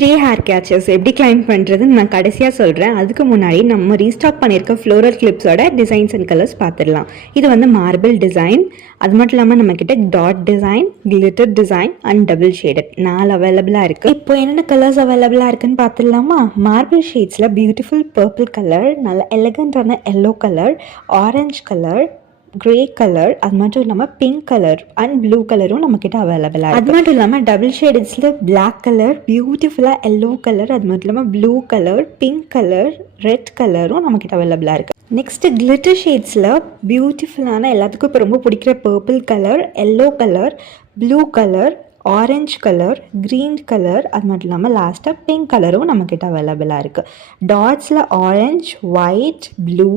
Free hair catches எப்படி claim பண்ணுறதுன்னு நான் கடைசியாக சொல்கிறேன். அதுக்கு முன்னாடி நம்ம ரீஸ்டாக் பண்ணியிருக்க ஃப்ளோரல் கிளிப்ஸோட டிசைன்ஸ் அண்ட் கலர்ஸ் பார்த்துடலாம். இது வந்து மார்பிள் டிசைன், அது மட்டும் இல்லாமல் நம்மக்கிட்ட dot design, glitter design and double shaded 4 அவைலபிளாக இருக்குது. இப்போ என்னென்ன கலர்ஸ் அவைலபிளாக இருக்குன்னு பார்த்துடலாமா? மார்பிள் ஷேட்ஸில் பியூட்டிஃபுல் பர்பிள் கலர், நல்ல எலகண்டான yellow colour, orange colour, grey colour, அது மட்டும் இல்லாமல் பிங்க் கலர் அண்ட் ப்ளூ கலரும் நம்மக்கிட்ட அவைலபிளாக இருக்குது. அது மட்டும் இல்லாமல் டபுள் ஷேட்ஸில் பிளாக் கலர், பியூட்டிஃபுல்லாக எல்லோ கலர், அது மட்டும் இல்லாமல் blue colour, pink colour, red கலரும் நம்மக்கிட்ட அவைலபிளாக இருக்குது. நெக்ஸ்ட்டு கிளிட்டர் ஷேட்ஸில் பியூட்டிஃபுல்லான எல்லாத்துக்கும் இப்போ ரொம்ப பிடிக்கிற purple colour, yellow colour, blue colour, orange colour, green colour, அது மட்டும் இல்லாமல் லாஸ்ட்டாக பிங்க் கலரும் நம்மக்கிட்ட அவைலபிளாக இருக்குது. டாட்ஸில் orange, white, blue,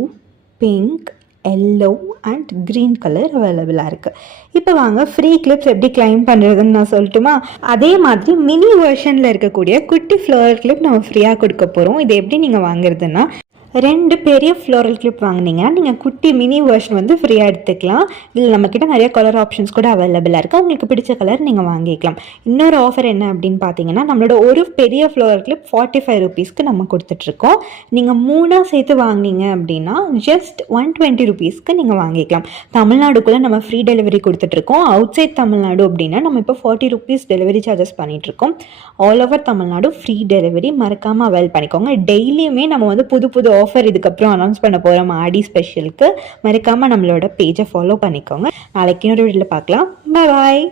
pink, yellow and green colour அவைலபிளாக இருக்குது. இப்போ வாங்க ஃப்ரீ கிளிப்ஸ் எப்படி கிளைம் பண்ணுறதுன்னு நான் சொல்லட்டுமா? அதே மாதிரி மினி வெர்ஷனில் இருக்கக்கூடிய குட்டி ஃப்ளோரல் கிளிப் நம்ம ஃப்ரீயாக கொடுக்க போகிறோம். இது எப்படி நீங்கள் வாங்குறதுன்னா, 2 பெரிய ஃப்ளோரல் கிளிப் வாங்கினீங்கன்னா நீங்கள் குட்டி மினி வெர்ஷன் வந்து ஃப்ரீயாக எடுத்துக்கலாம். இதில் நம்மக்கிட்ட நிறைய கலர் ஆப்ஷன்ஸ் கூட அவைலபிளாக இருக்குது. உங்களுக்கு பிடிச்ச கலர் நீங்கள் வாங்கிக்கலாம். இன்னொரு ஆஃபர் என்ன அப்படின்னு பார்த்தீங்கன்னா, நம்மளோட ஒரு பெரிய ஃப்ளோரல் கிளிப் 45 ருபீஸ்க்கு நம்ம கொடுத்துட்ருக்கோம். நீங்கள் 3 சேர்த்து வாங்கினீங்க அப்படின்னா ஜஸ்ட் 120 ருபீஸ்க்கு நீங்கள் வாங்கிக்கலாம். தமிழ்நாடுக்குள்ளே நம்ம ஃப்ரீ டெலிவரி கொடுத்துட்ருக்கோம். அவுட் சைட் தமிழ்நாடு அப்படின்னா நம்ம இப்போ 40 ருபீஸ் டெலிவரி சார்ஜஸ் பண்ணிகிட்ருக்கோம். All over Tamil Nadu free delivery மறக்காமல் அவைல் பண்ணிக்கோங்க. டெய்லியுமே நம்ம வந்து புது ஆஃபர் இதுக்கப்புறம் அனௌன்ஸ் பண்ண போகிறோம். ஆடி ஸ்பெஷலுக்கு மறக்காமல் நம்மளோட பேஜை ஃபாலோ பண்ணிக்கோங்க. நாளைக்கு இன்னொரு வீடியோவில் பார்க்கலாம். பாய்.